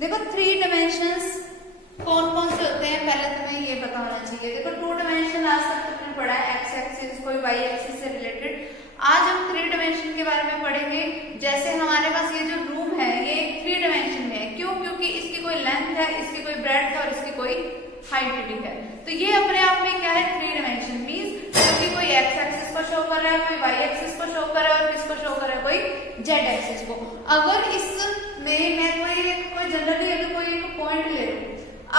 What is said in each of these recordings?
देखो 3 डायमेंशंस कौन कौन से होते हैं पहले तुम्हें ये पता होना चाहिए। देखो 2 डायमेंशन आज तक तुमने पढ़ा है, एक्स एक्सिस कोई वाई एक्सिस से रिलेटेड। आज हम 3 डायमेंशन के बारे में पढ़ेंगे। जैसे हमारे पास ये जो रूम है ये 3 डायमेंशन में है, क्यों? क्योंकि इसकी कोई लेंथ है, इसकी कोई ब्रेड्थ है और इसकी कोई हाइट भी है। तो ये अपने आप में क्या है? 3 डायमेंशन मींस क्योंकि कोई एक्स एक्सिस को शो कर रहा है, कोई वाई एक्सिस को शो कर रहा है और किसको शो कर रहा है? कोई जेड एक्सिस को। अगर इसमें मैं कोई जनरली अगर कोई एक पॉइंट ले लूं,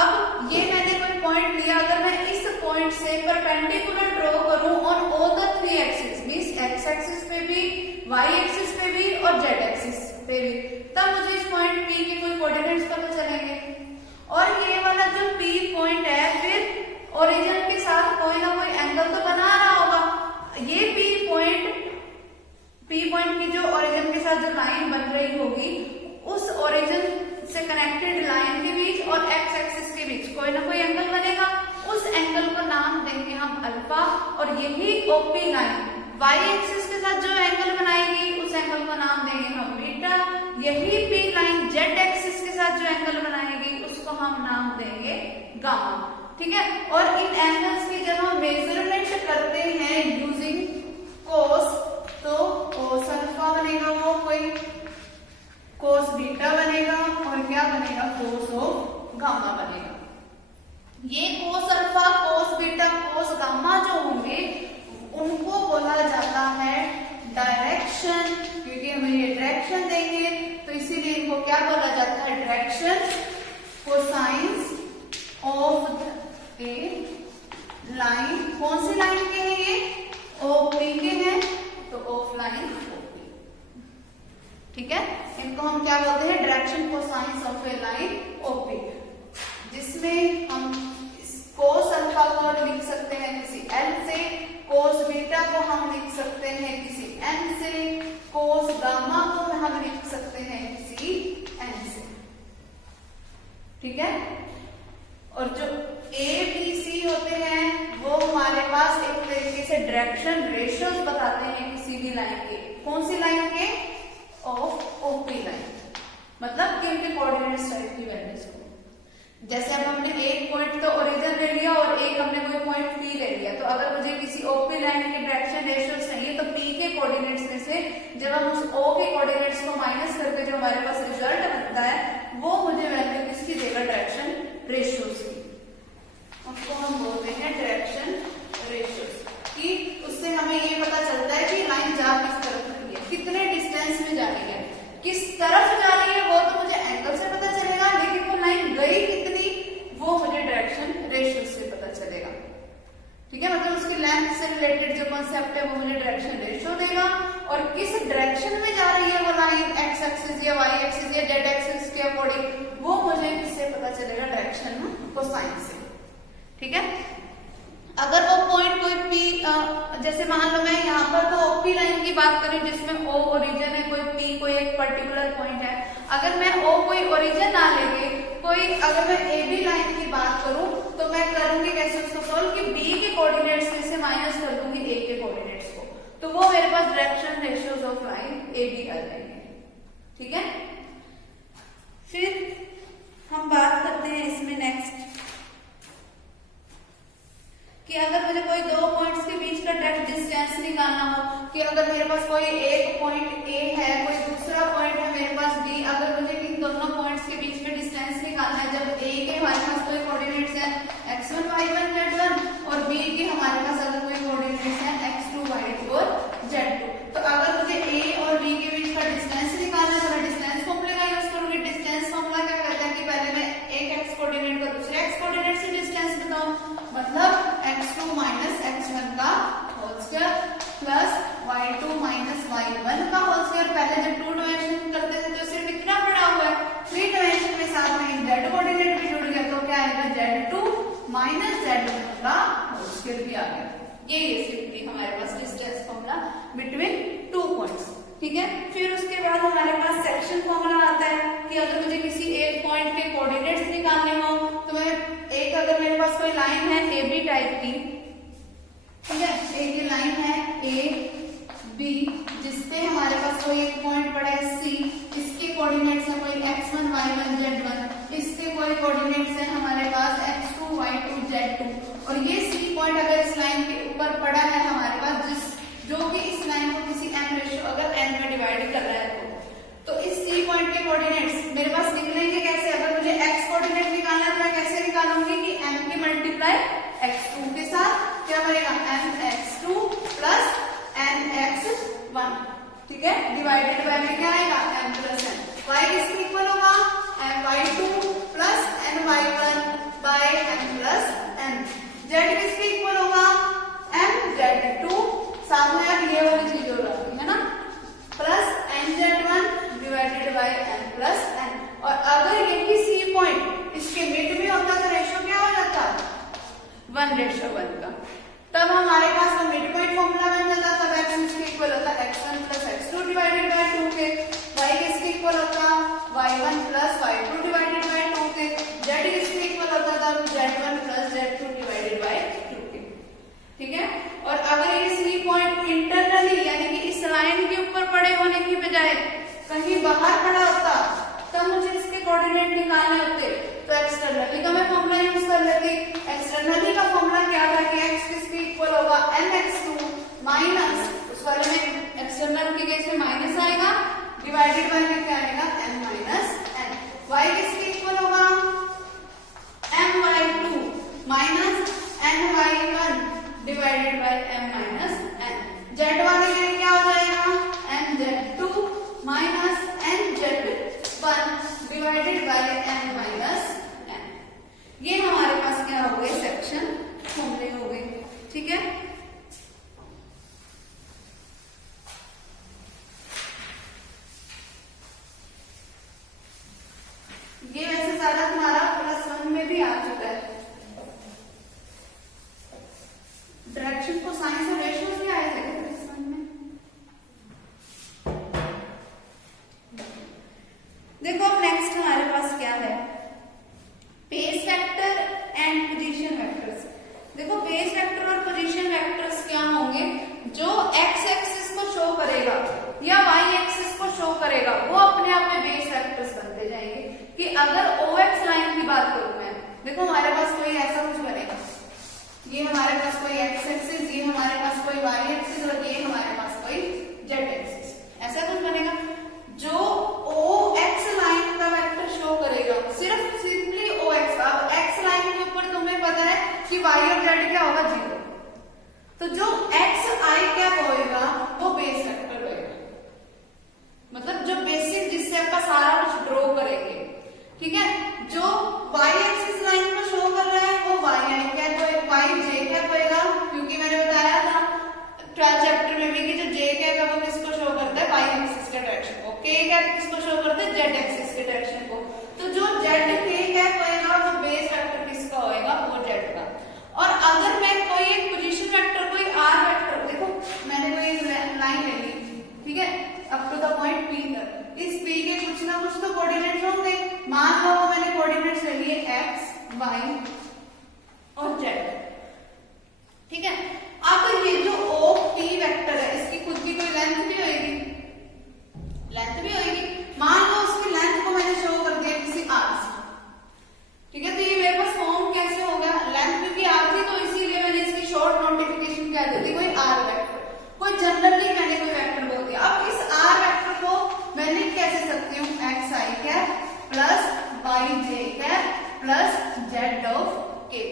अब ये मैंने कोई पॉइंट लिया, अगर मैं इस पॉइंट से परपेंडिकुलर ड्रॉ करूं on all the 3 axis means x axis पे भी, वाई एक्सिस पे भी और जेड एक्सिस पे भी, तब मुझे इस पॉइंट P के कोई कोऑर्डिनेट्स पता चलेंगे। और ये वाला जो P पॉइंट है फिर ओरिजिन के साथ कोई ना कोई एंगल तो बना रहा होगा। ये P पॉइंट की जो ओरिजिन के साथ जो लाइन बन रही होगी, उस ओरिजिन से कनेक्टेड लाइन के बीच और एक्स एक्सिस के बीच कोई ना कोई एंगल बनेगा। उस एंगल को नाम देंगे हम अल्फा, और यही ओपी लाइन वाई एक्सिस के साथ जो एंगल बनाएगी उस एंगल को नाम देंगे हम बीटा। यही पी लाइन जेड एक्सिस के साथ जो एंगल बनाएगी उसको हम नाम देंगे गामा। ठीक है, और इन एंगल्स की जब हम मेजरमेंट करते हैं यूजिंग कोस, तो कोस अल्फा बनेगा, वो कोई कोस बीटा बनेगा, और क्या बनेगा? कोस ऑफ गामा बनेगा। ये cos alpha, cos beta, cos gamma जो होंगे उनको बोला जाता है डायरेक्शन, क्योंकि हमें ये डायरेक्शन देंगे तो इसीलिए इनको क्या बोला जाता है? Direction. Cosines of A line, कौन सी लाइन के हैं ये? ओपी के हैं, तो ऑफ लाइन ओपी। ठीक है, इनको हम क्या बोलते हैं? Direction cosines of A line OP, जिसमें हम कोस अल्फा को लिख सकते हैं किसी एल से, कोस बीटा को हम लिख सकते हैं किसी एन से, कोस गामा को हम लिख सकते हैं किसी एन से। ठीक है, और जो ए बी सी होते हैं वो हमारे पास एक तरीके से डायरेक्शन रेशियोज बताते हैं किसी भी लाइन के। कौन सी लाइन के? ऑफ ओपी लाइन, मतलब कि उनके कोऑर्डिनेट्स टाइप की वैल्यूज को। जैसे अब हमने एक पॉइंट तो ओरिजिन ले लिया और एक हमने कोई पॉइंट P ले लिया, तो अगर मुझे किसी ओपी लाइन के डायरेक्शन रेशियोज चाहिए तो P के कोऑर्डिनेट्स में से जब हम उस O के कोऑर्डिनेट्स को माइनस करके जो हमारे पास रिजल्ट बनता है वो मुझे वैल्यू किसकी देगा? डायरेक्शन रेशियोज की। उसको हम बोलते हैं डायरेक्शन रेशियोज की। उससे हमें ये पता चलता है कि लाइन जा किस तरफ रही है, कितने डिस्टेंस में जा रही है, किस तरफ जा रही है वो तो मुझे एंगल से पता चलेगा, लेकिन वो लाइन गई कितनी वो मुझे डायरेक्शन रेशियो से पता चलेगा। ठीक है, मतलब उसकी लेंथ से रिलेटेड जो कॉन्सेप्ट है वो मुझे डायरेक्शन रेशियो देगा, और किस डायरेक्शन में जा रही है वो लाइन, एक्स एक्सिस या वाई एक्सिस या जेड एक्सिस के अकॉर्डिंग, वो मुझे किससे पता चलेगा? डायरेक्शन कोसाइन से। ठीक है, अगर वो पॉइंट कोई P, जैसे मान लो मैं यहाँ पर तो ओपी लाइन की बात करूं जिसमें O ओरिजिन है, कोई P कोई एक पर्टिकुलर पॉइंट है, अगर मैं O कोई ओरिजिन ना लेके कोई, अगर मैं AB लाइन की बात करूं तो मैं करूंगी कैसे उसको सॉल्व कि B के कोऑर्डिनेट्स में से माइनस कर दूंगी A के कोऑर्डिनेट्स को, तो वो मेरे पास direction ratios of line AB आ जाएंगे। ठीक है, फिर हम बात करते हैं इसमें नेक्स्ट कि अगर मुझे कोई 2 पॉइंट्स के बीच का डायरेक्ट डिस्टेंस निकालना हो, कि अगर मेरे पास कोई एक पॉइंट A है, कोई दूसरा पॉइंट है मेरे पास B, अगर मुझे इन दोनों पॉइंट्स के बीच में डिस्टेंस निकालना है, जब A के हमारे पास कोई कोऑर्डिनेट्स है x1 y1 z1 और B के हमारे पास अगर कोई कोऑर्डिनेट्स है x2 y2 और z2, तो अगर मुझे A और B के बीच का डिस्टेंस निकालना है तो मैं डिस्टेंस फॉर्मूले का यूज करूंगी। डिस्टेंस फॉर्मूला क्या कहता है कि पहले मैं एक x कोऑर्डिनेट को दूसरे x कोऑर्डिनेट से डिस्टेंस बताऊं, मतलब x2 माइनस x1 का whole square plus y2 minus y1 का होल स्क्वायर। पहले जब 2 डायमेंशन करते थे तो सिर्फ इतना पड़ा हुआ है, 3 डायमेंशन में साथ में z कोऑर्डिनेट भी जुड़ गया, तो क्या आएगा? z2 माइनस z1 का होल स्क्वायर भी आ गया। ये सिंपली हमारे पास डिस्टेंस फॉर्मूला बिटवीन 2 पॉइंट्स। ठीक है, फिर उसके बाद हमारे पास सेक्शन फॉर्मूला आता है कि अगर मुझे किसी एक पॉइंट के कोऑर्डिनेट्स निकालने हो तो मैं एक, अगर मेरे पास कोई लाइन है AB टाइप की, ठीक है, एक ये लाइन है AB जिसपे हमारे पास कोई एक पॉइंट पड़ा है C, इसके कोऑर्डिनेट्स है कोई x1 y1 z1, वाले कोऑर्डिनेट्स हैं हमारे पास x2 y2 z2 और ये C पॉइंट अगर इस लाइन के ऊपर पड़ा है हमारे पास जो कि इस लाइन को किसी m रेशियो अगर n में डिवाइड कर रहा है तो इस C पॉइंट के कोऑर्डिनेट्स मेरे पास निकलेंगे कैसे? अगर मुझे x कोऑर्डिनेट निकालना है तो मैं कैसे निकालूंगी कि m की मल्टीप्लाई x2 के साथ क्या बनेगा mx2 प्लस nx1, ठीक है, डिवाइडेड बाय में क्या आएगा m प्लस n। y किसके इक्वल होगा my2 plus ny1 by m plus n। z किसके इक्वल होगा mz2, साथ में अब ये वाली चीज हो रही है ना, plus nz1 divided by m plus n। और अगर यही C पॉइंट इसके मिड में होता तो रेशियो क्या हो जाता 1:1 का, तब हमारे पास वो मिड पॉइंट फॉर्मूला बन जाता, तब x इसके इक्वल होता x1 plus x2 divided by 2 के, y किसके इक्वल होता y1 plus y2 divided by 2 के, z किसके इक्वल होता तब z1 plus z2 divided by 2 के, ठीक है। और अगर ये C पॉइंट इंटरनली यानी कि इस लाइन के ऊपर पड़े होने की बजाय कहीं बाहर पड़ा होता तब मुझे इसके कोऑर्डिनेट निकालने होते, तो एक्सटर्नली का मैं फॉर्मूला यूज कर लेती। एक्सटर्नली का फॉर्मूला क्या था कि x किसके इक्वल होगा mx2 माइनस, उस वाले में एक्सटर्नल के केस में माइनस आएगा, डिवाइडेड बाय में क्या आएगा m माइनस n। y किसके इक्वल होगा my2 minus ny1 divided by m minus n। z वाले के लिए क्या हो जाएगा mz2 minus nz1 divided by m minus n। ये हमारे पास क्या हो गए सेक्शन फॉर्मूले हो गए, ठीक है। ये वैसे सारा तुम्हारा +1 में भी आ चुका है, डायरेक्शन को साइन और रेशियोज भी आए थे +1 में। देखो अब नेक्स्ट हमारे पास क्या है, base vector and position vectors. देखो बेस वेक्टर और पोजीशन वेक्टर्स क्या होंगे, जो x एक्सिस को शो करेगा या y एक्सिस को शो करेगा वो अपने आप में बेस वेक्टर्स बनते जाएंगे। कि अगर OX लाइन की बात करूं मैं, देखो हमारे पास कोई ऐसा कुछ बनेगा, ये हमारे पास कोई x एक्सिस, ये हमारे पास कोई y एक्सिस और ये हमारे पास कोई z एक्सिस, ऐसा कुछ बनेगा जो OX लाइन का वेक्टर शो करेगा, सिर्फ सिंपली OX। अब x लाइन के ऊपर तुम्हें पता है कि y और z क्या होगा 0, तो जो xi क्या होएगा वो बेस वेक्टर होएगा, मतलब जो बेसिक जिससे आपका सारा कुछ ड्रॉ करेंगे, ठीक है। जो y एक्सिस लाइन को शो कर रहा है वो yi क्या तो yj क्या होएगा, क्योंकि मैंने बताया था 12th चैप्टर में भी कि जो j क्या है वो किसको शो करता है y एक्सिस के डायरेक्शन को, k क्या किसको शो करता है z एक्सिस के डायरेक्शन को, तो जो z k क्या होएगा वो बेस वेक्टर किसका होएगा वो z का। और अगर मैं कोई एक पोजीशन वेक्टर कोई r वेक्टर, देखो मैंने कोई एक लाइन ले ली, ठीक है, up to the point p तक, इस p के कुछ ना कुछ तो कोऑर्डिनेट्स होंगे, मान लो मैंने कोऑर्डिनेट्स ले लिए x y और z, ठीक है। अब ये जो OP वेक्टर है इसकी खुद की कोई लेंथ भी होगी, लेंथ भी होगी, मान लो उसकी लेंथ को मैंने शो कर दिया किसी r से, ठीक है। तो ये मेरे पास फॉर्म कैसे होगा, लेंथ क्योंकि r थी तो इसीलिए मैंने इसकी शॉर्ट नोटिफिकेशन क्या दे दी, कोई r वेक्टर, कोई जनरली मैंने कोई वेक्टर बोल दिया। अब इस r वेक्टर को मैं लिख कैसे सकती हूँ xi cap plus yj cap plus z of k।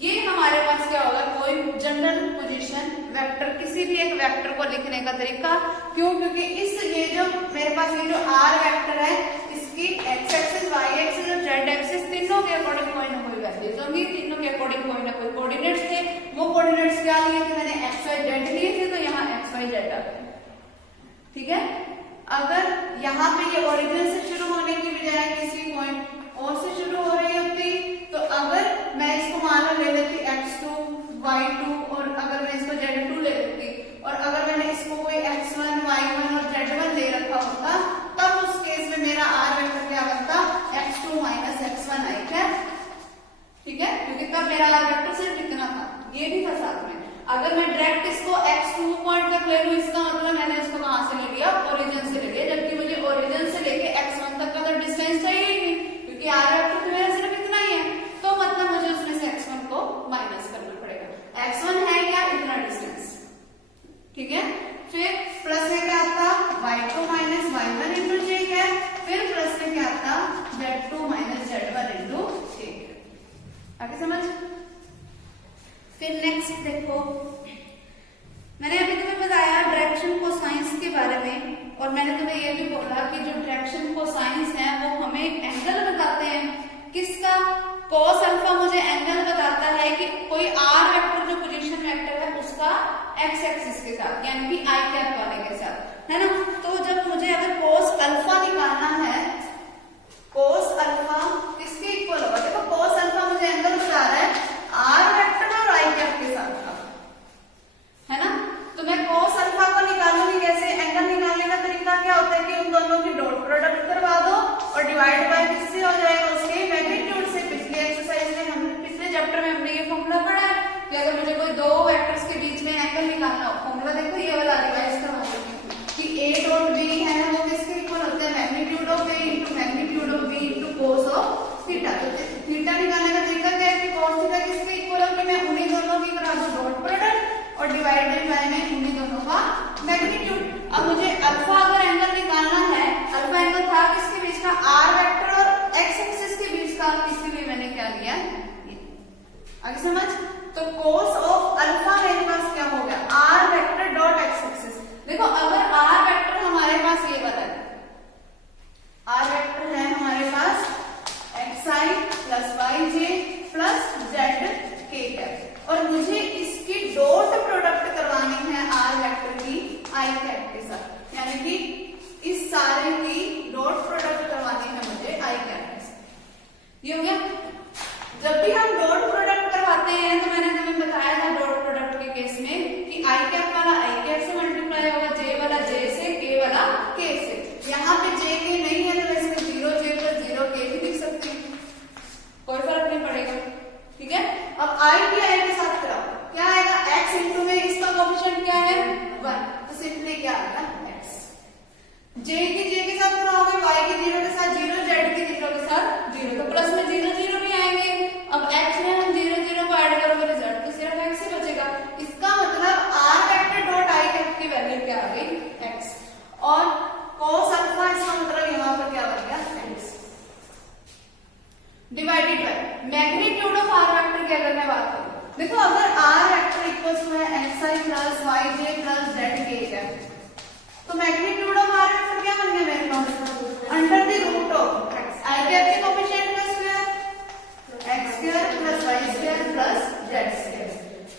ये हमारे पास क्या होगा, कोई जनरल पोजीशन वेक्टर, किसी भी एक वेक्टर को लिखने का तरीका। क्यों, क्योंकि इस ये जो मेरे पास ये जो r वेक्टर है इसकी x एक्सिस y एक्सिस और z एक्सिस तीनों के अकॉर्डिंग कोई ना कोई वैल्यूज होंगी, तीनों के अकॉर्डिंग कोई ना कोई कोऑर्डिनेट्स थे। वो कोऑर्डिनेट्स क्या लिए थे मैंने, x y z लिए थे, तो यहाँ x y z आ गए, ठीक है। अगर यहाँ पे ये ओरिजिन से शुरू होने की बजाय किसी पॉइंट और से शुरू हो रही होती, तो अगर मैं इसको मान लो ले लेती x2 y2 और अगर मैं इसको z2 ले लेती, और अगर मैंने इसको कोई x1 y1 और z1 ले रखा होता, तब उस केस में मेरा r वेक्टर क्या बनता x2 माइनस x1 आई क्या, ठीक है, क्योंकि तब मेरा r वेक्टर सिर्फ इतना था, ये भी था साथ में। अगर मैं डायरेक्ट इसको x2 पॉइंट तक ले लूं, इसका मतलब मैंने इसको कहां से ले लिया, ओरिजिन से ले लिया, जबकि मुझे ओरिजिन से लेके है ना। तो जब मुझे अगर cos अल्फा निकालना है, cos अल्फा किसके इक्वल होगा? देखो cos अल्फा मुझे एंगल बता रहा है r वेक्टर और i कैप के साथ का, है ना। तो मैं cos अल्फा को निकालूंगी कैसे? एंगल निकालने का तरीका क्या होता है कि उन दोनों की डॉट प्रोडक्ट करवा दो और डिवाइड बाय किससे हो जाएगा? उसके मैग्नीट्यूड से। पिछले एक्सरसाइज में हमने, पिछले चैप्टर में हमने ये फॉर्मूला पढ़ा है कि अगर मुझे कोई दो वेक्टर्स के बीच में एंगल निकालना हो, फॉर्मूला देखो ये वाला रिवाइज करवा देती हूँ कि a डॉट b है ना, वो किसके इक्वल होता है? Magnitude of a into magnitude of b into cos of theta. तो थीटा निकालने का तरीका क्या है कि cos थीटा किसके इक्वल हो? कि मैं उन्हीं दोनों की करा दूं डॉट प्रोडक्ट और डिवाइडेड बाय में उन्हीं दोनों का मैग्नीट्यूड। अब मुझे अल्फा अगर एंगल निकालना है, अल्फा एंगल था किसके बीच का? r वेक्टर और x एक्सिस के बीच का, इसीलिए मैंने क्या लिया? आगे समझ। तो cos ऑफ अल्फा मेरे पास क्या हो गया? r vector dot x axis. देखो अगर r वेक्टर हमारे पास ये वाला है, r वेक्टर है हमारे पास xi plus yj plus zk cap, और मुझे इसकी डॉट प्रोडक्ट करवानी है r वेक्टर की i कैप के साथ, यानी कि इस सारे की डॉट प्रोडक्ट करवानी है मुझे i कैप के साथ। ये हो गया। जब भी हम डॉट प्रोडक्ट करवाते हैं तो मैंने तुम्हें बताया था डॉट प्रोडक्ट के केस में कि i कैप वाला i कैप से मल्टीप्लाई होगा, j वाला j से, k वाला k से। यहाँ पे j k नहीं है तो मैं इसमें 0j प्लस 0k भी लिख सकती हूँ, कोई फर्क नहीं पड़ेगा। ठीक है। अब i भी i के साथ कराओ, क्या आएगा? x इंटू में इसका कोएफिशिएंट क्या है? 1, तो सिंपली क्या आएगा? x। j की j के साथ कराओगे, y की 0 के साथ 0, z की 0 के साथ 0, तो प्लस में 0 0 भी आएंगे। अब x में हम 0 0 को ऐड करोगे तो z तो सिर्फ x ही बचेगा। इसका मतलब r vector dot i cap की वैल्यू क्या आ गई? x। और cos अल्फा, इसका मतलब यहाँ पर क्या बन गया? x divided by magnitude of r vector की अगर मैं बात करूं, देखो अगर r वेक्टर इक्वल्स टू है xi plus yj plus zk है, तो मैग्नीट्यूड ऑफ r वेक्टर क्या बन गया मेरे पास? Under the root of i cap के कोएफिशिएंट का square, x square plus y square plus z square.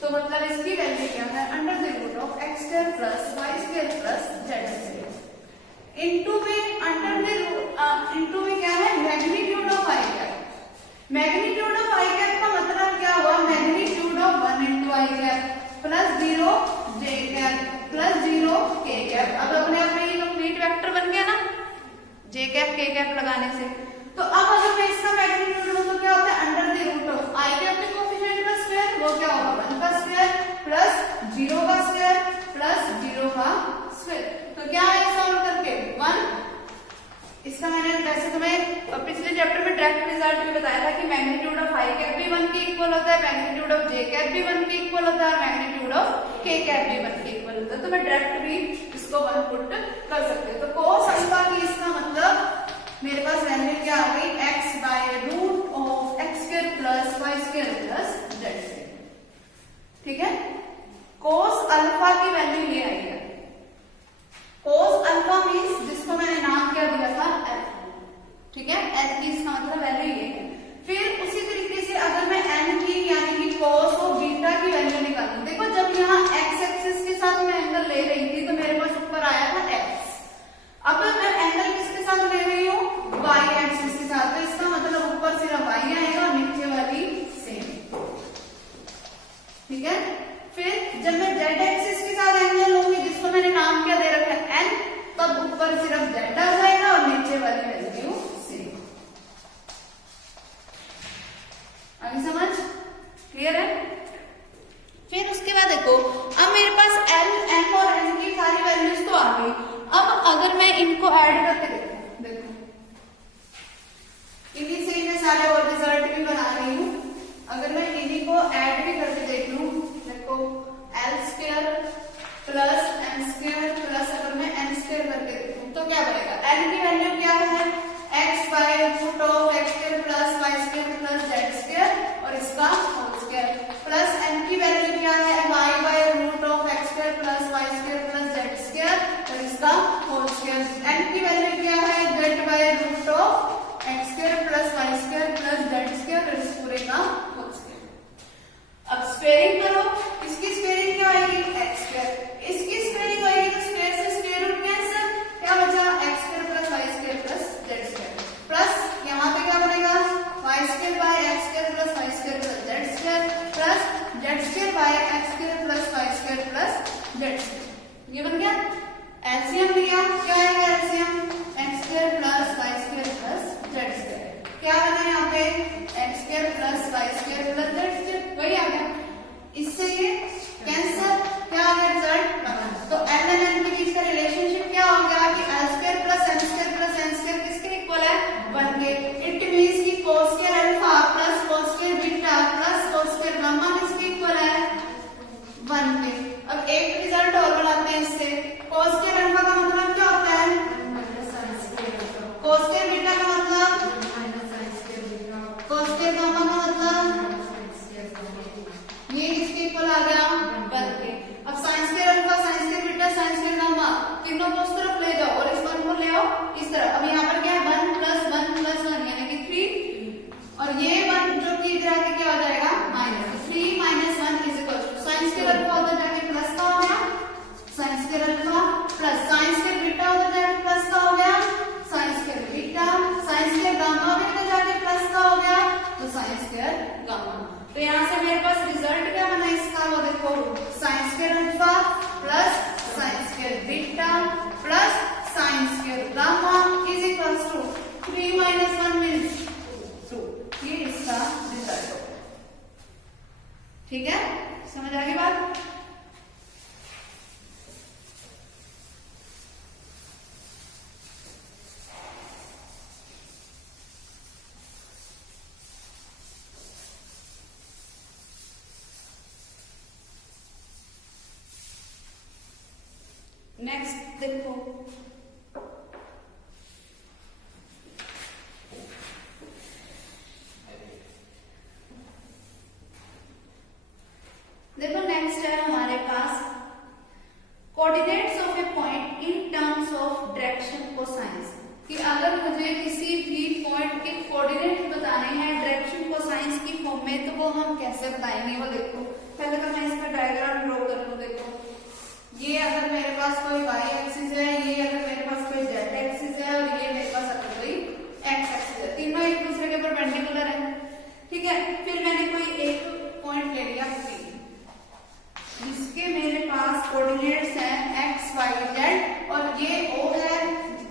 तो मतलब इसकी वैल्यू क्या है? Under the root of x square plus y square plus z square into में अंडर द रूट इनटू में क्या है? Magnitude of i cap. Magnitude of i cap का मतलब क्या हुआ? Magnitude of 1 into i cap plus 0 j cap plus 0 k cap. अब अपने आप में ये कंप्लीट वेक्टर बन गया ना j कैप k कैप लगाने से। तो अब अगर मैं इसका मैग्नीट्यूड लूं तो क्या होता है? Under the root of i cap के कोएफिशिएंट का स्क्वायर, वो क्या होगा? 1 का स्क्वायर प्लस 0 का स्क्वायर प्लस 0 का स्क्वायर। तो क्या है सॉल्व करके? 1। इसका मैंने वैसे तुम्हें पिछले चैप्टर में डायरेक्ट रिजल्ट भी बताया था कि मैग्नीट्यूड ऑफ i कैप भी 1 के इक्वल होता है, मैग्नीट्यूड ऑफ j कैप भी 1 के इक्वल होता है और मैग्नीट्यूड ऑफ k कैप भी 1 के इक्वल होता है। तो मैं डायरेक्ट भी इसको 1 पुट कर सकती हूँ। तो cos अल्फा की इसका मतलब मेरे पास वैल्यू क्या आ गई? x by root of x square plus y square plus z square. ठीक है। cos अल्फा की वैल्यू ये आई है। cos अल्फा मींस जिसको मैंने नाम क्या दिया था? f। ठीक है। f की इसका मतलब वैल्यू ये है। फिर उसी तरीके से अगर मैं n की यानी कि cos ऑफ बीटा की वैल्यू निकालूं, देखो जब यहाँ x एक्सिस के साथ मैं एंगल ले रही थी तो मेरे पास ऊपर आया था x। अब मैं एंगल किसके साथ ले रही हूँ? y एक्सिस के साथ, तो इसका मतलब ऊपर सिर्फ y आएगा और नीचे वाली सेम। ठीक है। फिर जब मैं z एक्सिस के साथ एंगल लूंगी जिसको मैंने नाम क्या दे रखा है? n, तब ऊपर सिर्फ z आ जाएगा और नीचे वाली वैल्यू सेम। अभी समझ क्लियर है? फिर उसके बाद देखो अब मेरे पास l, m और n की सारी वैल्यूज तो आ गई। अब अगर मैं इनको ऐड करके देखो इन्हीं से मैं सारे और रिजल्ट भी बना रही हूँ। अगर मैं इन्हीं को ऐड भी करके देख लूं, देखो l square plus m square plus अगर मैं n स्क्वायर करके देखूं तो क्या बनेगा? n की वैल्यू क्या है? x by root of x square plus y square plus z square और इसका होल स्क्वायर प्लस n की वैल्यू क्या है? y by root of x square plus y square plus z square और इसका होल स्क्वायर। n की value क्या है? z by root of x square plus y square plus z square और इस पूरे का होल स्क्वायर। अब स्क्वायरिंग करो, इसकी स्क्वायरिंग क्या आएगी? x square. इसकी स्क्वायरिंग आएगी तो स्क्वायर से square root cancel plus Y square plus Z square, वही आ गया। इससे ये कैंसल, क्या आ गया रिजल्ट। तो एन एंड एन के बीच का रिलेशनशिप क्या हो गया कि L square plus N square plus N square किसके इक्वल है, 1 के। इट मींस कि cos square alpha plus cos square beta plus cos square gamma किसके इक्वल है, 1 के। अब एक रिजल्ट और बनाते हैं इससे। cos स्क्वायर अल्फा का मतलब क्या होता है, cos स्क्वायर बीटा का मतलब, cos स्क्वायर गामा का मतलब, ये किसके इक्वल आ गया, 1 के। अब sin square alpha sin square beta sin square gamma तीनों को उस तरफ ले जाओ और इस 1 को ले आओ इस तरफ। अब यहाँ पर क्या है, 1 प्लस 1 प्लस 1 यानी कि 3, और ये 1 जो कि इधर आके क्या हो जाएगा, minus 3 minus 1 is equal to sin square alpha उधर जाके प्लस का हो गया, sin square alpha plus sin square beta उधर जाके प्लस का हो गया, sin square beta, sin square gamma भी उधर जाके प्लस का हो गया, तो sin स्क्वायर गामा। तो यहाँ से मेरे पास रिजल्ट क्या बना इसका, वो देखो sin square alpha plus sin square beta plus sin square gamma is equal to 3 minus 1 means 2। ये इसका रिजल्ट हो, ठीक है, समझ आ गई बात। नेक्स्ट देखो, नेक्स्ट है हमारे पास coordinates of a point in terms of direction cosines. कि अगर मुझे किसी भी पॉइंट के कोऑर्डिनेट बताने हैं डायरेक्शन कोसाइंस की फॉर्म में, तो वो हम कैसे बताएंगे, वो देखो। पहले तो मैं इसका डायग्राम ड्रॉ कर लूं। देखो, ये अगर मेरे पास कोई y एक्सिस है, ये अगर मेरे पास कोई z एक्सिस है, और ये मेरे पास अगर कोई x एक्सिस है, तीनों एक दूसरे के परपेंडिकुलर है, ठीक है। फिर मैंने कोई एक पॉइंट ले लिया P, जिसके मेरे पास कोऑर्डिनेट्स हैं x y z, और ये O है।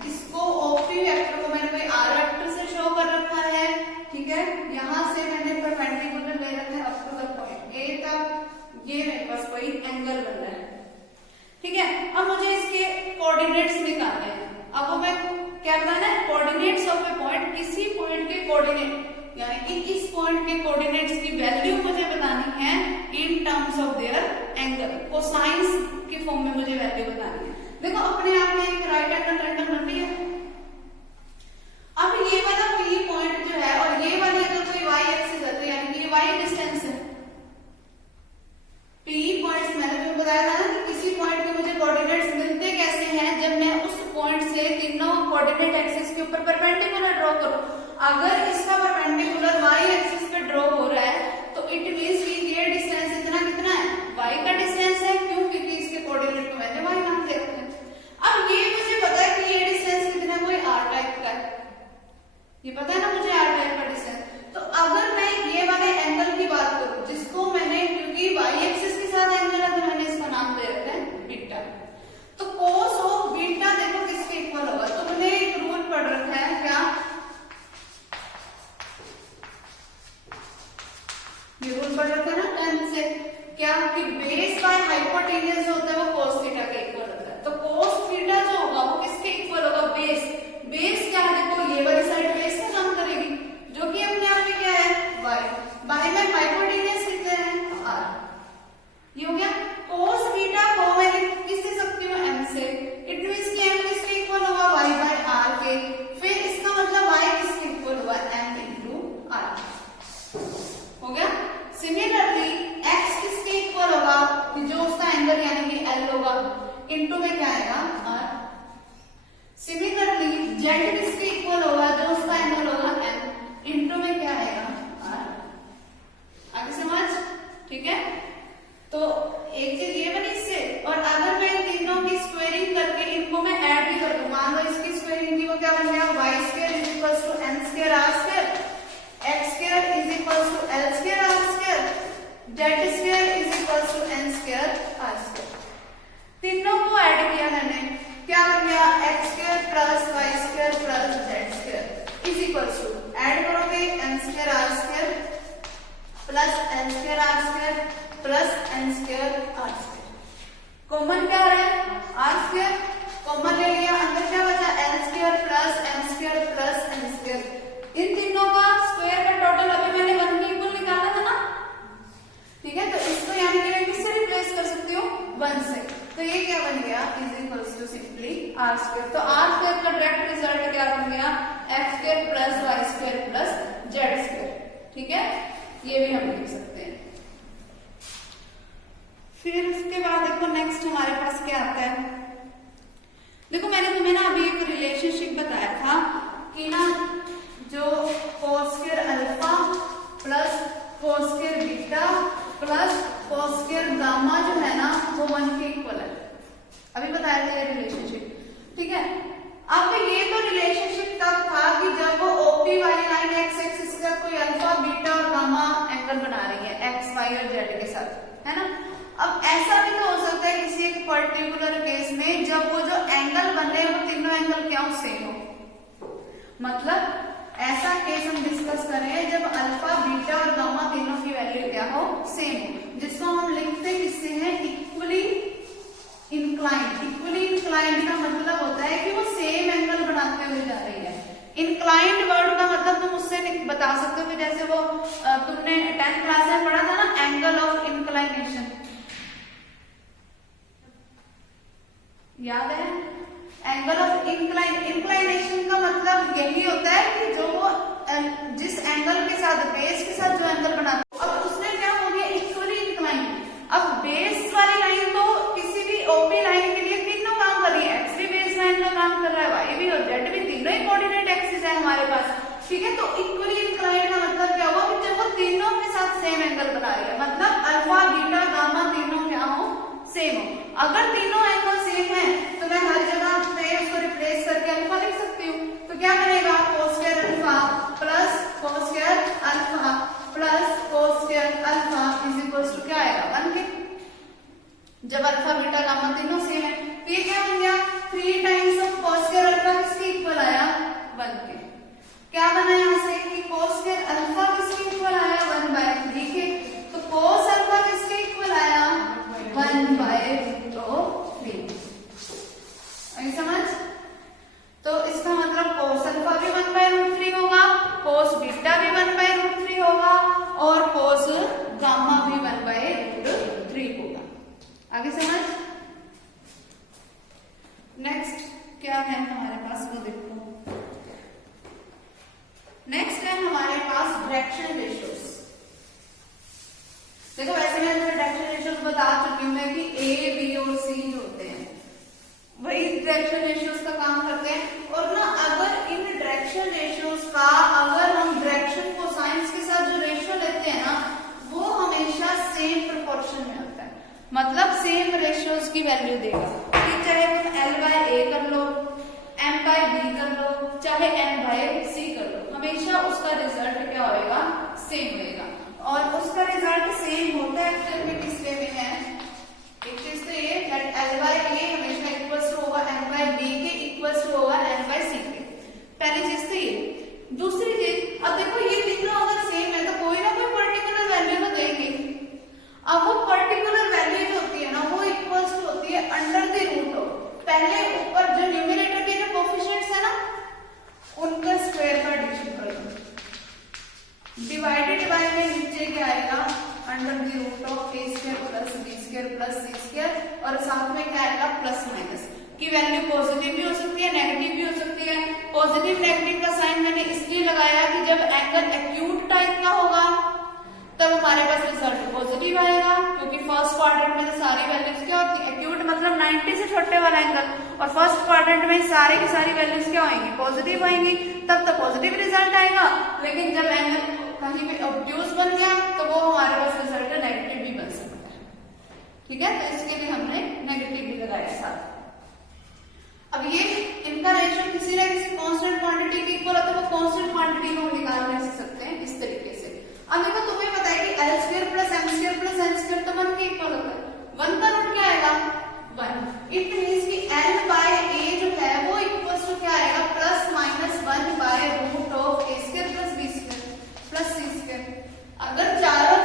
इसको OP वेक्टर को मैंने कोई r वेक्टर से शो कर रखा है, ठीक है। यहाँ से मैंने परपेंडिकुलर ले रखा है up to the point A तक। ये मेरे पास कोई एंगल बन रहा है, ठीक है। अब मुझे इसके कोऑर्डिनेट्स निकालने हैं। अब मैं क्या बताना है, कोऑर्डिनेट्स ऑफ ए पॉइंट, किसी पॉइंट के कोऑर्डिनेट, यानी कि इस पॉइंट के कोऑर्डिनेट्स की वैल्यू मुझे बतानी है इन terms of their angle, cosines की फॉर्म में मुझे वैल्यू बतानी है। देखो, अपने आप में एक राइट एंगल ट्रायंगल बन रही है। अब ये वाला P पॉइंट जो है, और ये वाली अगर कोई y एक्सिस है, तो यानी कि ये y डिस्टेंस है। P पॉइंट्स मैंने जो बताया था ना कि किसी पॉइंट के मुझे कोऑर्डिनेट्स मिलते कैसे हैं, जब मैं उस पॉइंट से तीनों कोऑर्डिनेट एक्सिस के ऊपर परपेंडिकुलर ड्रॉ करूं। अगर इसका परपेंडिकुलर y एक्सिस पे ड्रॉ हो रहा है, तो इट मींस कि ये डिस्टेंस इतना कितना है, y का डिस्टेंस है। क्यों? क्योंकि इसके कोऑर्डिनेट को मैंने y नाम दे रखा है। अब ये मुझे पता है कि ये डिस्टेंस कितना है, कोई r टाइप का है, ये पता है ना मुझे r टाइप का डिस्टेंस। तो अगर मैं ये वाले एंगल की बात करूं, जिसको मैंने, क्योंकि y एक्सिस के साथ एंगल है, तो मैंने इसका नाम दे रखा है बीटा। तो cos ऑफ बीटा देखो किसके इक्वल होगा। तुमने एक रूल पढ़ रखा है, क्या ये रूल पढ़ रखा है ना 10th से, क्या कि बेस बाय हाइपोटेन्यूज जो होता है वो cos थीटा के इक्वल होता है। तो cos थीटा जो होगा वो किसके इक्वल होगा, बेस। बेस क्या है, देखो ये वाली साइड बेस का काम करेगी, जो कि अपने आप में क्या है, y। बाय में हाइपोटेन्यूज कितने हैं, r। ये हो गया। cos थीटा को मैं किस से सकती हूँ, m से। इट मींस कि m किसके इक्वल होगा, y बाय r के। फिर इसका मतलब y किसके इक्वल हुआ, m इंटू r। हो गया। सिमिलरली x किसके इक्वल होगा, जो उसका एंगल यानी कि l होगा, इंटू में क्या आएगा, r। सिमिलरली z किसके इक्वल होगा, जो उसका एंगल होगा m, इंटू में क्या आएगा, r। आगे समझ, ठीक है। तो एक चीज ये बनी इससे, और अगर मैं तीनों की स्क्वायरिंग करके इनको मैं ऐड भी कर दूं, मान लो इसकी स्क्वायरिंग की, वो क्या बन गया, y square is equal to n square r square, x square is equal to l square r square, z square is equal to n square r square. तीनों को ऐड किया मैंने, क्या बन गया, x square plus y square plus z square is equal to, add करोगे n square r square plus N square R square plus N square R square. Common क्या आ रहा है? आर स्क्वायर कॉमन ले लिया, अंदर क्या बचा? N square plus N square plus N square. इन तीनों का स्क्वायर का टोटल अभी मैंने 1 के इक्वल निकाला था ना, ठीक है। तो इसको यानी कि मैं किससे रिप्लेस कर सकती हूँ? 1 से। तो ये क्या बन गया? Is equals to simply R square. तो आर स्क्वायर का डायरेक्ट रिजल्ट क्या बन गया? X square plus Y square plus Z square, ठीक है। ये भी हम लिख सकते हैं। फिर उसके बाद देखो नेक्स्ट हमारे पास क्या आता है। देखो मैंने तुम्हें ना अभी एक रिलेशनशिप बताया था कि ना जो कोस square alpha plus cos square beta plus cos square gamma जो है ना वो 1 के इक्वल है। अभी बताया था ये रिलेशनशिप, ठीक है। अब ये तो रिलेशनशिप तब था कि जब वो ओपी वाली लाइन एक्स एक्सिस का कोई अल्फा बीटा और गामा एंगल बना रही है एक्स वाई और जेड के साथ, है ना। अब ऐसा भी तो हो सकता है किसी एक पर्टिकुलर केस में जब वो जो एंगल बन रहे हैं वो तीनों एंगल क्या हो? सेम हो। मतलब ऐसा केस हम डिस्कस कर रहे हैं जब अल्फा बीटा और गामा तीनों की वैल्यू क्या हो? सेम हो, जिसको हम लिखते किससे हैं? Equally inclined. इक्वली इंक्लाइंड का मतलब होता है कि वो सेम एंगल बनाते हुए जा रही है। इंक्लाइंड वर्ड का मतलब तुम उससे बता सकते हो कि जैसे वो तुमने 10th क्लास में पढ़ा था ना एंगल ऑफ इंक्लाइनेशन, याद है? एंगल ऑफ इंक्लाइनेशन का मतलब यही होता है कि जो वो जिस एंगल के साथ बेस के साथ जो एंगल बनाता है, अब उसने क्या हो गया? Equally incline. अब बेस वाली लाइन तो किसी भी ओपी लाइन के लिए तीनों काम कर रही है, एक्स भी बेस लाइन का काम कर रहा है, वाई भी और जेड भी, तीनों ही कोऑर्डिनेट एक्सिस है हमारे पास, ठीक है। तो इक्वली इंक्लाइन का मतलब क्या हुआ? कि जब वो तीनों के साथ सेम एंगल बना रही है, मतलब अल्फा बीटा गामा तीनों क्या हो? सेम हो। अगर तीनों एंगल सेम है तो मैं हर जगह पे उसको रिप्लेस करके अल्फा लिख सकती हूँ। तो क्या बनेगा? Cos square alpha plus cos square alpha plus cos square alpha is equals to क्या आएगा? 1 के। जब अल्फा बीटा गामा तीनों सेम है तो ये क्या बन गया? 3 times of cos square alpha किसके इक्वल आया? 1 के। क्या बना यहाँ से कि कोस स्क्वायर अल्फा किसके इक्वल आया? 1/3 के। तो कोस अल्फा किसके इक्वल आया? 1/3। अभी समझ? तो इसका मतलब कोस अल्फा भी 1/√3 होगा, कोस बीटा भी 1/√3 होगा और कोस गामा भी 1/√3 होगा। आगे समझ? नेक्स्ट क्या है हमारे पास वो देखो। नेक्स्ट है हमारे पास डायरेक्शन रेशियोज। देखो वैसे मैं डायरेक्शन रेशियोज बता चुकी हूँ मैं कि ए बी और सी जो होते हैं वही डायरेक्शन रेशियोज का काम करते हैं। और ना अगर इन डायरेक्शन रेशियोज का अगर हम डायरेक्शन को साइंस के साथ जो रेशियो लेते हैं ना वो हमेशा सेम प्रोपोर्शन में होता है, मतलब सेम रेशियोज की वैल्यू देगा। कि चाहे तुम L/A कर लो, M/B कर लो, चाहे N/C कर लो, हमेशा उसका रिजल्ट क्या होगा? सेम होगा। और उसका रिजल्ट सेम होता है एक्चुअल में किस वे में है? एक चीज तो ये L/A हमेशा इक्वल्स टू होगा M/B के इक्वल्स टू होगा N/C के। पहली चीज तो ये। दूसरी चीज, अब देखो ये तीनों अगर सेम है तो कोई ना कोई पर्टिकुलर वैल्यू तो देंगे। अब वो पर्टिकुलर वैल्यू जो होती है ना वो इक्वल्स टू होती है √2। पहले ऊपर जो न्यूमरेटर के जो कोफिशिएंट्स है ना उनका स्क्वायर का एडिशन कर दो, डिवाइडेड बाय में नीचे क्या आएगा? √A² plus B² plus C² और साथ में क्या आएगा? प्लस माइनस की वैल्यू पॉजिटिव भी हो सकती है नेगेटिव भी हो सकती है। पॉजिटिव नेगेटिव का साइन मैंने इसलिए लगाया कि जब एंगल एक्यूट टाइप का होगा तब हमारे पास रिजल्ट पॉजिटिव आएगा, क्योंकि फर्स्ट क्वाड्रेंट में तो सारी वैल्यूज क्या होती है? एक्यूट मतलब 90 से छोटे वाला एंगल, और फर्स्ट क्वाड्रेंट में सारे की सारी वैल्यूज क्या होंगी? पॉजिटिव आएंगी, तब तो पॉजिटिव रिजल्ट आएगा। लेकिन जब एंगल कहीं पे ऑब्ट्यूज बन गया तो वो हमारे पास रिजल्ट नेगेटिव भी बन सकता है, ठीक है। तो इसके लिए हमने नेगेटिव भी लगाया साथ। अब ये इनका रेशियो किसी ना किसी कांस्टेंट क्वांटिटी के इक्वल होता है, वो कांस्टेंट क्वांटिटी को निकाल सकते हैं इस तरीके से। अब देखो तुम्हें पता है कि L² plus M² plus N² तो 1 के इक्वल होता है। 1 का रूट क्या आएगा? 1। इट मींस कि L/A जो है वो इक्वल्स टू क्या आएगा? Plus minus 1/√A² plus B² plus C²। अगर चारों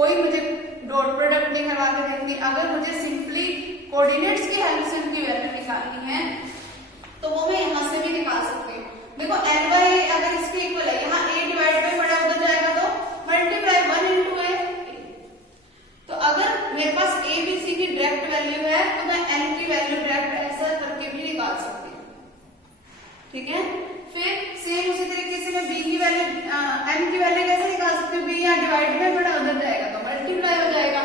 कोई मुझे डॉट प्रोडक्ट नहीं करवा के देखनी, अगर मुझे सिंपली कोऑर्डिनेट्स की हेल्प से उनकी वैल्यू निकालनी है तो वो मैं यहाँ से भी निकाल सकती हूँ। देखो n बाई अगर इसके इक्वल है, यहाँ a डिवाइड में बड़ा उधर जाएगा तो मल्टीप्लाई 1 इंटू a। तो अगर मेरे पास a b c की डायरेक्ट वैल्यू है तो मैं n की वैल्यू डायरेक्ट ऐसा करके भी निकाल सकती हूँ, ठीक है। फिर सेम उसी तरीके से मैं b की वैल्यू n की वैल्यू कैसे निकाल सकती हूँ, b यहाँ डिवाइड में बड़ा उधर जाएगा तो मल्टीप्लाई हो जाएगा,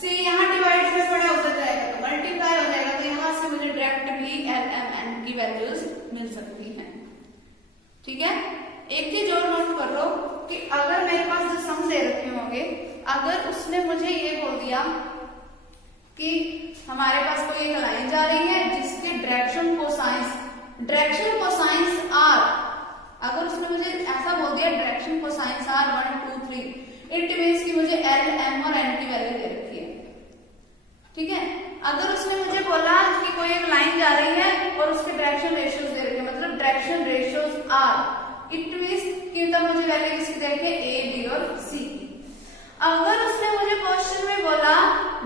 c यहाँ डिवाइड में बड़ा उधर जाएगा तो मल्टीप्लाई हो जाएगा। तो यहाँ से मुझे डायरेक्ट भी l m n की वैल्यूज मिल सकती हैं, ठीक है। एक चीज और नोट कर लो कि अगर मेरे पास जो सम दे रखे होंगे, अगर उसने मुझे ये बोल दिया कि हमारे पास कोई एक लाइन जा रही है जिसके डायरेक्शन कोसाइंस r, अगर उसने मुझे ऐसा बोल दिया direction cosines r 1 2 3, it means कि मुझे l m और n की वैल्यू दे रखी है, ठीक है। अगर उसने मुझे बोला कि कोई एक लाइन जा रही है और उसके डायरेक्शन रेशियोज दे रखे हैं, मतलब direction ratios r, it means कि तब मुझे वैल्यू किसकी दे रखी है, a b और c की। अगर उसने मुझे क्वेश्चन में बोला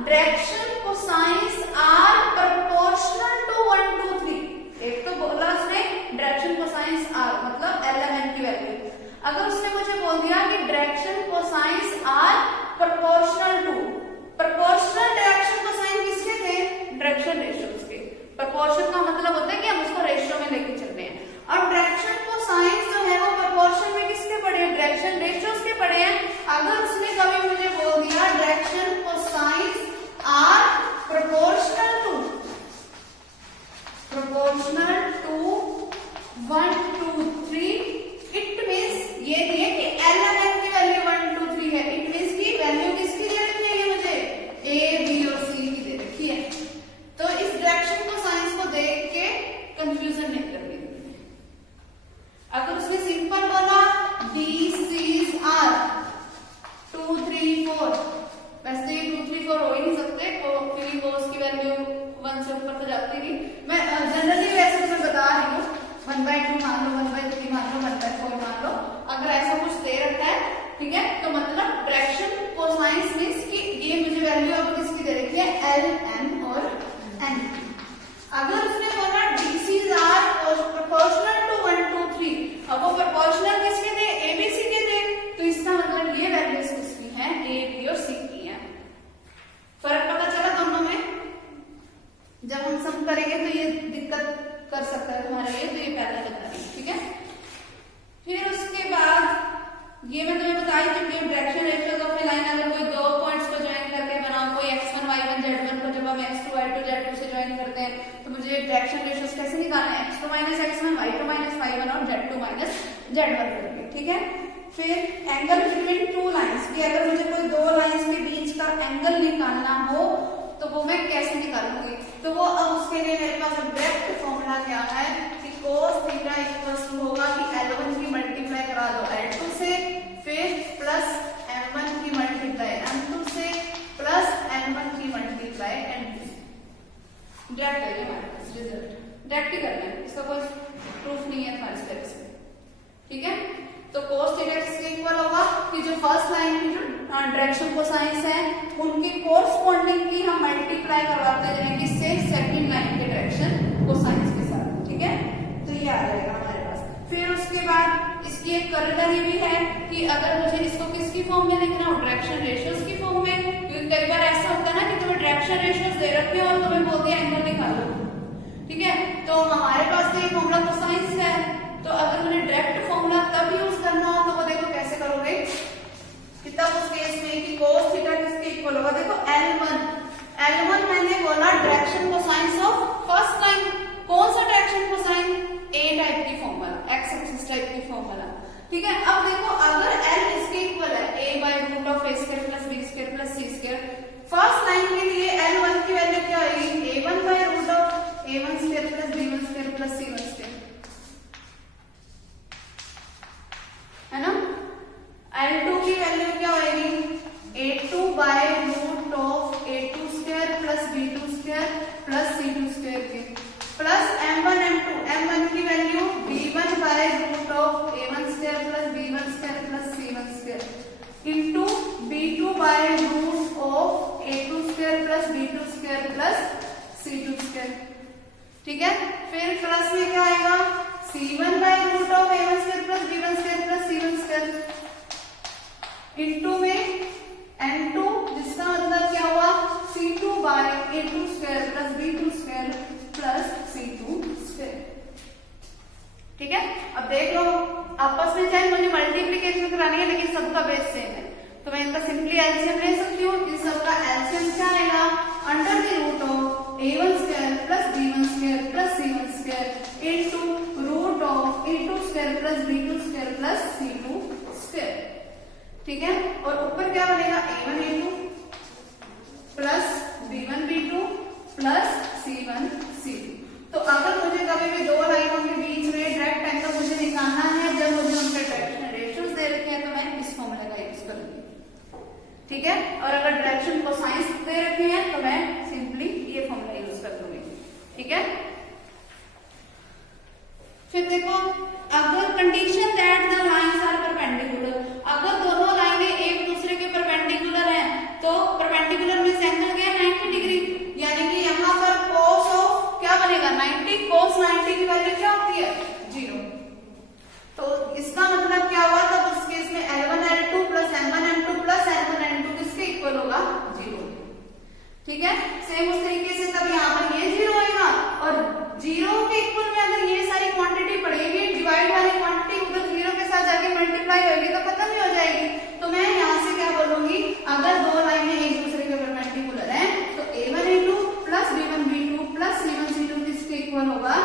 direction cosines r proportional to 1 2 3, एक तो बोला उसने डायरेक्शन कोसाइंस r मतलब lmn की वैल्यू, अगर उसने मुझे बोल दिया कि direction cosines r proportional to, proportional direction cosine किसके थे, डायरेक्शन रेशियोज के। प्रोपोर्शन का मतलब होता है कि हम उसको रेशियो में लेके चल रहे हैं, और डायरेक्शन कोसाइन जो है वो प्रोपोर्शन में किसके पड़े हैं, डायरेक्शन रेशियोज के पड़े हैं। अगर उसने कभी मुझे बोल दिया direction cosines r proportional to 1 2 3, it means ये दिए कि lmn की वैल्यू 1 2 3 है, इट मींस की वैल्यू किसकी दे रखी है, ये मुझे a b और c की दे रखी है। तो इस डायरेक्शन कोसाइंस को देख के कंफ्यूजन नहीं करनी। अगर उसने सिंपल बोला d c r 2 3 4, वैसे ये 2 3 4 हो ही नहीं सकते, क्योंकि cos की वैल्यू 1 से ऊपर तो जाती नहीं। मैं जनरली वैसे तो मैं बता रही हूँ 1/2 मान लो, 1/3 मान लो, 1/4 मान लो, अगर ऐसा कुछ दे रखा है, ठीक है, तो मतलब डायरेक्शन कोसाइंस मींस कि ये मुझे वैल्यू अब किसकी दे रखी है, l m और n। अगर उसने बोला dc's are proportional to 1 2 3, अब वो प्रोपोर्शनल किसके थे, abc के थे, तो इसका मतलब ये वैल्यूज किसकी हैं, a b और c की हैं। फर्क पता चला दोनों में। जब हम सम करेंगे तो ये दिक्कत कर सकता है हमारे लिए, तो ये पहले बता रही, ठीक है। फिर उसके बाद ये मैं तुम्हें बता ही चुकी हूँ direction ratios of A line. अगर कोई दो पॉइंट्स को ज्वाइन करके बनाओ, कोई x1 y1 z1 को जब हम x2 y2 z2 से ज्वाइन करते हैं तो मुझे डायरेक्शन रेशियोज कैसे निकालना है, x2 - x1 y2 - y1 और z2 - z1 करके, ठीक है। फिर एंगल बिटवीन टू लाइंस, कि अगर मुझे कोई दो लाइंस के बीच का एंगल निकालना हो तो वो मैं कैसे निकालूंगी, तो वो अब उसके लिए मेरे पास डायरेक्ट फॉर्मूला क्या है कि cos थीटा इक्वल्स टू होगा कि L1 की मल्टीप्लाई करा दो L2 से, फिर प्लस M1 की मल्टीप्लाई M2 से, प्लस N1 की मल्टीप्लाई N2 से। डायरेक्ट है हमारे पास रिजल्ट, डायरेक्ट ही करना है, इसका कोई प्रूफ नहीं है तुम्हारे स्टेप से, ठीक है। तो cos थीटा किसके इक्वल होगा कि जो फर्स्ट लाइन की जो डायरेक्शन कोसाइंस है उनके कोरस्पॉन्डिंग की हम मल्टीप्लाई करवाते जाएंगे इससे सेकंड लाइन के डायरेक्शन कोसाइंस के साथ, ठीक है। तो ये आ जाएगा हमारे पास। फिर उसके बाद इसकी एक करिटरी भी है कि अगर मुझे इसको किसकी फॉर्म में लिखना हो, डायरेक्शन रेशियोज की फॉर्म में, क्योंकि कई बार ऐसा होता है ना कि तुम्हें डायरेक्शन रेशियोज दे रखे हो और तुम्हें बोल दिया एंगल निकालो, ठीक है। तो हमारे पास तो ये फॉर्मूला कोसाइंस है, तो अगर मुझे डायरेक्ट फॉर्मूला तब यूज करना हो तो वो देखो कैसे करोगे कि तब उस केस में कि cos थीटा किसके इक्वल होगा, देखो L1 मैंने बोला direction cosines of first line, कौन सा डायरेक्शन कोसाइन, A टाइप की फॉर्मूला, x एक्सिस टाइप की फॉर्मूला, ठीक है। अब देखो अगर L इसके इक्वल है a/√a² + b² + c², first line के लिए L1 की वैल्यू क्या होगी, a1/√a1² + b1² + c1², है ना। L2 की वैल्यू क्या होगी, a2/√a2² + b2² + c2² के, प्लस M1 M1 की वैल्यू b1/√a1² + b1² + c1² into b2/√a2² by root of a2 square plus b2 square plus c2 square. ठीक है, फिर प्लस में क्या आएगा, c1 by root of a1 square plus b1 square plus c1 square into में n2, जिसका मतलब क्या हुआ, c2 by a2 square plus b2 square plus c2 square. ठीक है, अब देख लो आपस में चाहे मुझे मल्टीप्लिकेशन करानी है लेकिन सबका बेस सेम है, तो मैं इनका सिंपली एलसीएम ले सकती हूँ। इन सबका एलसीएम क्या आएगा, under the root of a1 square plus b1 square plus c1 square into root of a2 square plus b2 square plus c2 square. ठीक है, और ऊपर क्या बनेगा, a1 a2 plus b1 b2 plus c1 c2। तो अगर मुझे कभी भी दो लाइनों के बीच में डायरेक्ट एंगल मुझे निकालना है, जब मुझे उनके डायरेक्शन रेशियोज दे रखे हैं, तो मैं इस फॉर्मूले का यूज करूंगी। ठीक है, और अगर डायरेक्शन कोसाइंस दे रखी है तो मैं सिंपली ये फॉर्मूला यूज कर दूंगी। ठीक है, फिर देखो, अगर condition that the lines are perpendicular, अगर दोनों लाइनें एक दूसरे के परपेंडिकुलर हैं, तो परपेंडिकुलर में एंगल क्या है, 90 डिग्री, यानी कि यहाँ पर cos ऑफ क्या बनेगा, 90, cos 90 की वैल्यू क्या होती है, 0। तो इसका मतलब क्या हुआ, तब उस केस में L1 L2 plus M1 M2 plus N1 N2 किसके इक्वल होगा, 0। ठीक है, सेम उस तरीके से तब यहाँ पर ये 0 आएगा, और 0 के इक्वल में अगर ये सारी क्वांटिटी पड़ेगी, डिवाइड वाली क्वांटिटी उधर 0 के साथ जाके मल्टीप्लाई होगी तो खत्म ही हो जाएगी। तो मैं यहाँ से क्या बोलूंगी, अगर दो लाइनें एक दूसरे के परपेंडिकुलर हैं, तो a1 a2 plus b1 b2 plus c1 c2 किसके इक्वल होगा,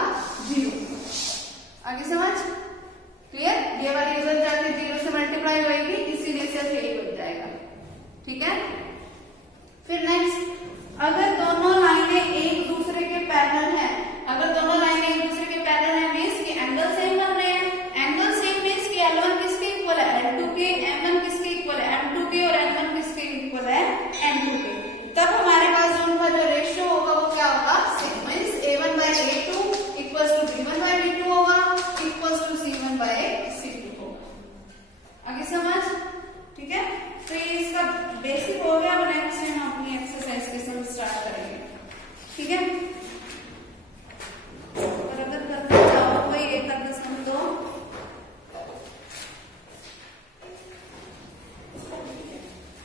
0। आगे समझ क्लियर, ये वाली उधर जाके 0 से मल्टीप्लाई होगी, इसीलिए सिर्फ यही बच जाएगा। ठीक है, फिर नेक्स्ट, अगर दोनों लाइनें एक दूसरे के पैरेलल हैं, अगर दोनों लाइनें एक दूसरे के पैरेलल हैं मींस कि एंगल सेम बन रहे हैं, एंगल सेम मींस कि L1 किसके इक्वल है, L2 के, M1 किसके इक्वल है, M2 के, और N1 किसके इक्वल है, N2 के। तब हमारे पास उनका जो रेशियो होगा वो क्या होगा, same, means a1 by a2 equals to b1 by b2 होगा, equals to c1 bye c2 होगा। आगे समझ, ठीक है, तो ये इसका बेसिक हो गया। अब नेक्स्ट हम अपनी एक्सरसाइज के साथ स्टार्ट करेंगे। ठीक है, और अगर करना चाहो कोई एक आधा सम तो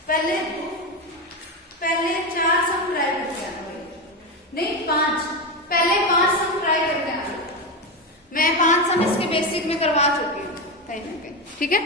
पहले 4 सम ट्राई करते हैं, नहीं 5, पहले 5 सम ट्राई करते हैं। मैं 5 सम इसके बेसिक में करवा चुकी हूँ कहीं ना कहीं। ठीक है,